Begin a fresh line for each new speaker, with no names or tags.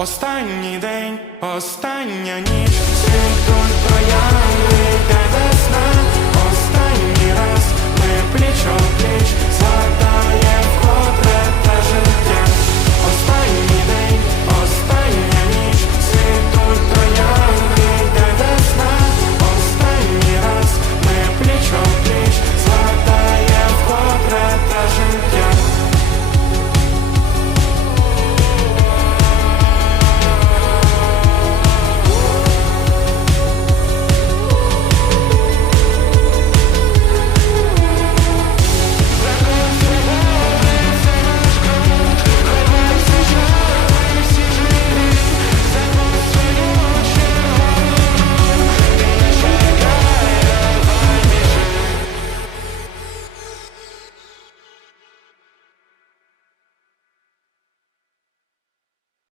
Останній день, остання ніч, світуть троянди, де